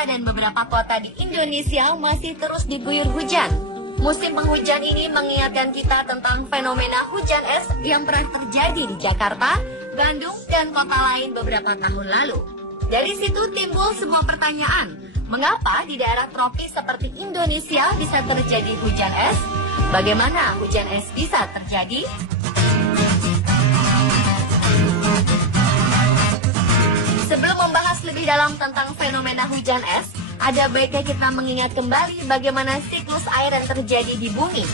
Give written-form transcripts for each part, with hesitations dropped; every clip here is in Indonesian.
Jakarta dan beberapa kota di Indonesia masih terus diguyur hujan. Musim penghujan ini mengingatkan kita tentang fenomena hujan es yang pernah terjadi di Jakarta, Bandung, dan kota lain beberapa tahun lalu. Dari situ timbul sebuah pertanyaan, mengapa di daerah tropis seperti Indonesia bisa terjadi hujan es? Bagaimana hujan es bisa terjadi? Sebelum membahas lebih dalam tentang fenomena hujan es, ada baiknya kita mengingat kembali bagaimana siklus air yang terjadi di bumi.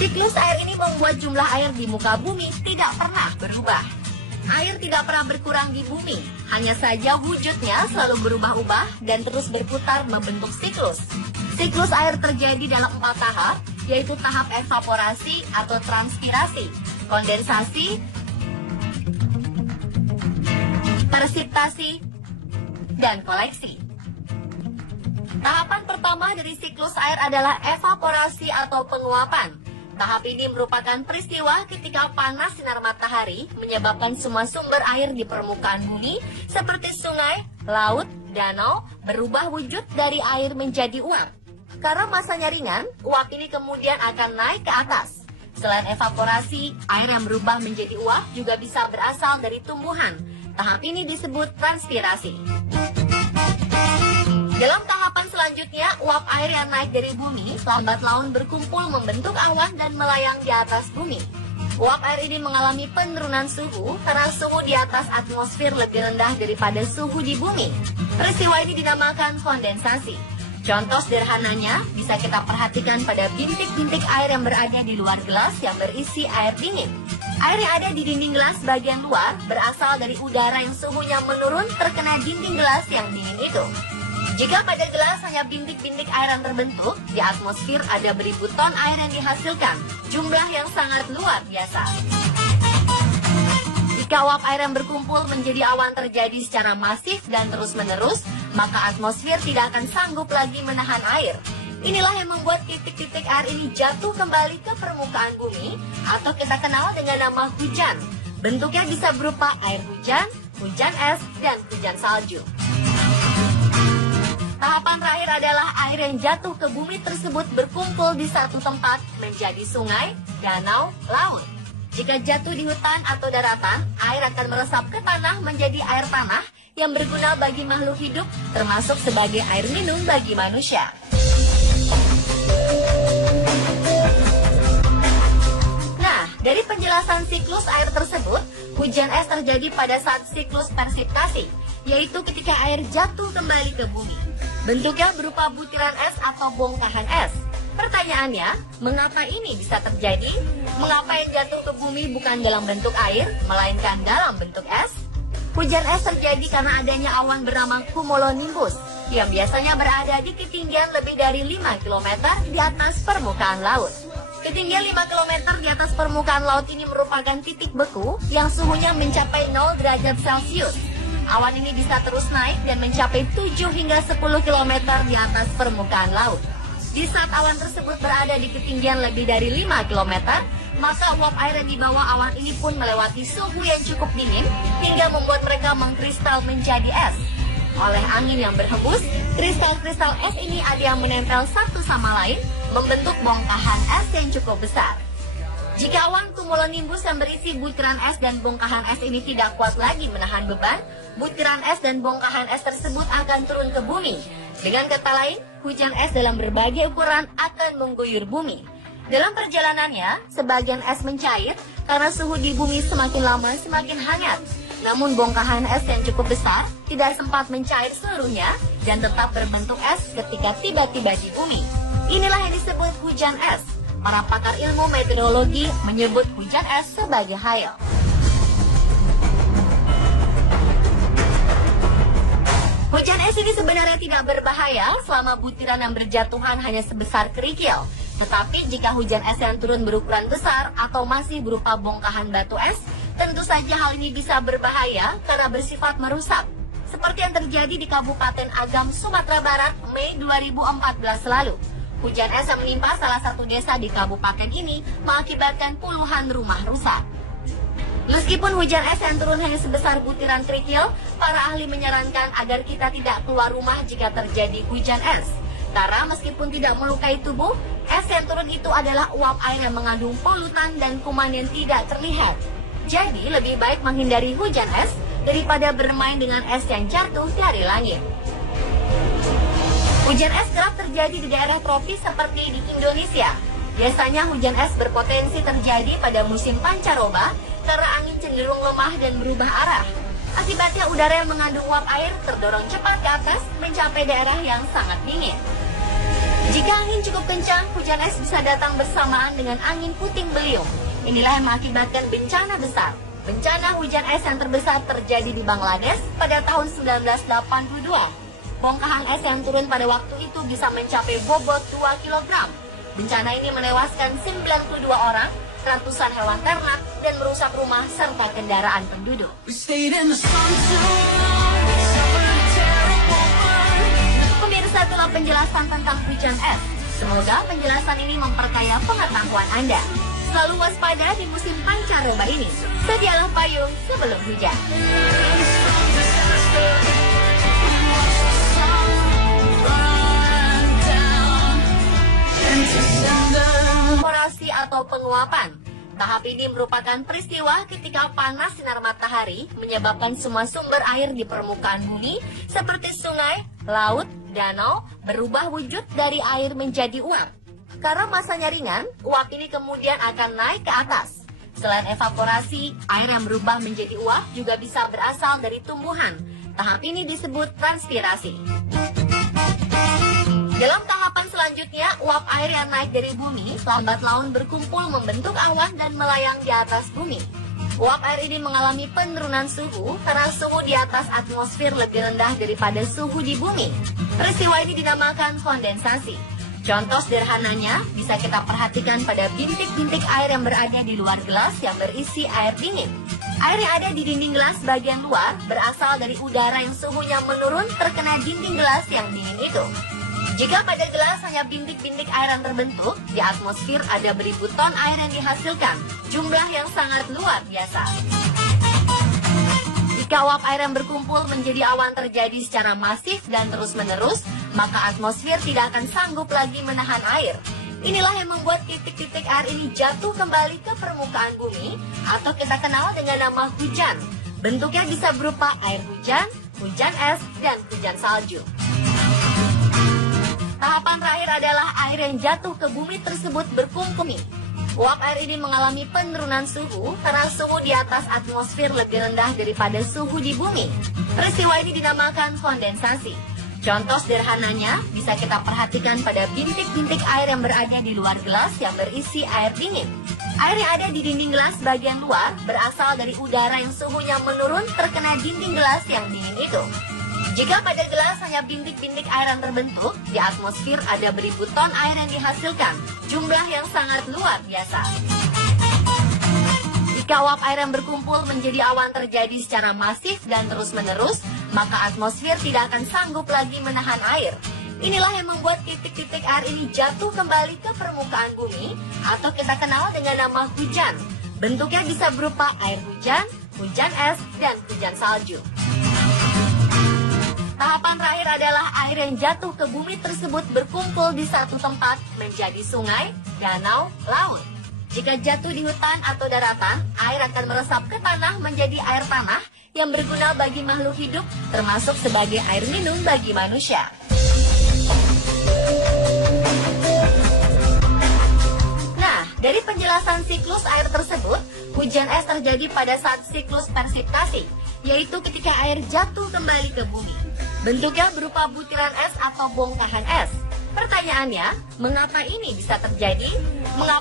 Siklus air ini membuat jumlah air di muka bumi tidak pernah berubah. Air tidak pernah berkurang di bumi, hanya saja wujudnya selalu berubah-ubah dan terus berputar membentuk siklus. Siklus air terjadi dalam 4 tahap, yaitu tahap evaporasi atau transpirasi, kondensasi, presipitasi, dan koleksi. Tahapan pertama dari siklus air adalah evaporasi atau penguapan. Tahap ini merupakan peristiwa ketika panas sinar matahari menyebabkan semua sumber air di permukaan bumi seperti sungai, laut, danau berubah wujud dari air menjadi uap. Karena masanya ringan, uap ini kemudian akan naik ke atas. Selain evaporasi, air yang berubah menjadi uap juga bisa berasal dari tumbuhan. Tahap ini disebut transpirasi. Dalam tahapan selanjutnya, uap air yang naik dari bumi lambat laun berkumpul membentuk awan dan melayang di atas bumi. Uap air ini mengalami penurunan suhu karena suhu di atas atmosfer lebih rendah daripada suhu di bumi. Peristiwa ini dinamakan kondensasi. Contoh sederhananya bisa kita perhatikan pada bintik-bintik air yang berada di luar gelas yang berisi air dingin. Air yang ada di dinding gelas bagian luar berasal dari udara yang suhunya menurun terkena dinding gelas yang dingin itu. Jika pada gelas hanya bintik-bintik air yang terbentuk, di atmosfer ada beribu ton air yang dihasilkan, jumlah yang sangat luar biasa. Jika uap air yang berkumpul menjadi awan terjadi secara masif dan terus-menerus, maka atmosfer tidak akan sanggup lagi menahan air. Inilah yang membuat titik-titik air ini jatuh kembali ke permukaan bumi, atau kita kenal dengan nama hujan. Bentuknya bisa berupa air hujan, hujan es, dan hujan salju. Tahapan terakhir adalah air yang jatuh ke bumi tersebut berkumpul di satu tempat menjadi sungai, danau, laut. Jika jatuh di hutan atau daratan, air akan meresap ke tanah menjadi air tanah yang berguna bagi makhluk hidup, termasuk sebagai air minum bagi manusia. Nah, dari penjelasan siklus air tersebut, hujan es terjadi pada saat siklus presipitasi, yaitu ketika air jatuh kembali ke bumi. Bentuknya berupa butiran es atau bongkahan es. Pertanyaannya, mengapa ini bisa terjadi? Mengapa yang jatuh ke bumi bukan dalam bentuk air, melainkan dalam bentuk es? Hujan es terjadi karena adanya awan bernama cumulonimbus, yang biasanya berada di ketinggian lebih dari 5 km di atas permukaan laut. Ketinggian 5 km di atas permukaan laut ini merupakan titik beku yang suhunya mencapai 0 derajat Celcius. Awan ini bisa terus naik dan mencapai 7 hingga 10 km di atas permukaan laut. Di saat awan tersebut berada di ketinggian lebih dari 5 km, maka uap air yang dibawa awan ini pun melewati suhu yang cukup dingin hingga membuat mereka mengkristal menjadi es. Oleh angin yang berhembus, kristal-kristal es ini ada yang menempel satu sama lain, membentuk bongkahan es yang cukup besar. Jika awan cumulonimbus yang berisi butiran es dan bongkahan es ini tidak kuat lagi menahan beban, butiran es dan bongkahan es tersebut akan turun ke bumi. Dengan kata lain, hujan es dalam berbagai ukuran akan mengguyur bumi. Dalam perjalanannya, sebagian es mencair karena suhu di bumi semakin lama semakin hangat. Namun bongkahan es yang cukup besar tidak sempat mencair seluruhnya dan tetap berbentuk es ketika tiba-tiba di bumi. Inilah yang disebut hujan es. Para pakar ilmu meteorologi menyebut hujan es sebagai hail. Hujan es ini sebenarnya tidak berbahaya selama butiran yang berjatuhan hanya sebesar kerikil. Tetapi jika hujan es yang turun berukuran besar atau masih berupa bongkahan batu es, tentu saja hal ini bisa berbahaya karena bersifat merusak. Seperti yang terjadi di Kabupaten Agam, Sumatera Barat, Mei 2014 lalu. Hujan es yang menimpa salah satu desa di kabupaten ini mengakibatkan puluhan rumah rusak. Meskipun hujan es yang turun hanya sebesar butiran kerikil, para ahli menyarankan agar kita tidak keluar rumah jika terjadi hujan es. Karena meskipun tidak melukai tubuh, es yang turun itu adalah uap air yang mengandung polutan dan kuman yang tidak terlihat. Jadi lebih baik menghindari hujan es daripada bermain dengan es yang jatuh dari langit. Hujan es kerap terjadi di daerah tropis seperti di Indonesia. Biasanya hujan es berpotensi terjadi pada musim pancaroba karena angin cenderung lemah dan berubah arah. Akibatnya udara yang mengandung uap air terdorong cepat ke atas mencapai daerah yang sangat dingin. Jika angin cukup kencang, hujan es bisa datang bersamaan dengan angin puting beliung. Inilah yang mengakibatkan bencana besar. Bencana hujan es yang terbesar terjadi di Bangladesh pada tahun 1982. Bongkahan es yang turun pada waktu itu bisa mencapai bobot 2 kg. Bencana ini menewaskan 92 orang, ratusan hewan ternak, dan merusak rumah serta kendaraan penduduk. Pemirsa, itulah penjelasan tentang hujan es. Semoga penjelasan ini memperkaya pengetahuan Anda. Selalu waspada di musim pancaroba ini. Sedialah payung sebelum hujan. Evaporasi atau penguapan. Tahap ini merupakan peristiwa ketika panas sinar matahari menyebabkan semua sumber air di permukaan bumi seperti sungai, laut, danau berubah wujud dari air menjadi uap. Karena masanya ringan, uap ini kemudian akan naik ke atas. Selain evaporasi, air yang berubah menjadi uap juga bisa berasal dari tumbuhan. Tahap ini disebut transpirasi. Dalam tahapan selanjutnya, uap air yang naik dari bumi lambat laun berkumpul membentuk awan dan melayang di atas bumi. Uap air ini mengalami penurunan suhu karena suhu di atas atmosfer lebih rendah daripada suhu di bumi. Peristiwa ini dinamakan kondensasi. Contoh sederhananya bisa kita perhatikan pada bintik-bintik air yang berada di luar gelas yang berisi air dingin. Air yang ada di dinding gelas bagian luar berasal dari udara yang suhunya menurun terkena dinding gelas yang dingin itu. Jika pada gelas hanya bintik-bintik air yang terbentuk, di atmosfer ada beribu ton air yang dihasilkan, jumlah yang sangat luar biasa. Jika uap air yang berkumpul menjadi awan terjadi secara masif dan terus-menerus, maka atmosfer tidak akan sanggup lagi menahan air. Inilah yang membuat titik-titik air ini jatuh kembali ke permukaan bumi, atau kita kenal dengan nama hujan. Bentuknya bisa berupa air hujan, hujan es, dan hujan salju. Tahapan terakhir adalah air yang jatuh ke bumi tersebut berkumpul. Uap air ini mengalami penurunan suhu karena suhu di atas atmosfer lebih rendah daripada suhu di bumi. Peristiwa ini dinamakan kondensasi. Contoh sederhananya bisa kita perhatikan pada bintik-bintik air yang berada di luar gelas yang berisi air dingin. Air yang ada di dinding gelas bagian luar berasal dari udara yang suhunya menurun terkena dinding gelas yang dingin itu. Jika pada gelas hanya bintik-bintik air yang terbentuk, di atmosfer ada beribu ton air yang dihasilkan, jumlah yang sangat luar biasa. Jika uap air yang berkumpul menjadi awan terjadi secara masif dan terus-menerus, maka atmosfer tidak akan sanggup lagi menahan air. Inilah yang membuat titik-titik air ini jatuh kembali ke permukaan bumi, atau kita kenal dengan nama hujan. Bentuknya bisa berupa air hujan, hujan es, dan hujan salju. Tahapan terakhir adalah air yang jatuh ke bumi tersebut berkumpul di satu tempat menjadi sungai, danau, laut. Jika jatuh di hutan atau daratan, air akan meresap ke tanah menjadi air tanah yang berguna bagi makhluk hidup, termasuk sebagai air minum bagi manusia. Nah, dari penjelasan siklus air tersebut, hujan es terjadi pada saat siklus persiptasi, yaitu ketika air jatuh kembali ke bumi. Bentuknya berupa butiran es atau bongkahan es. Pertanyaannya, mengapa ini bisa terjadi?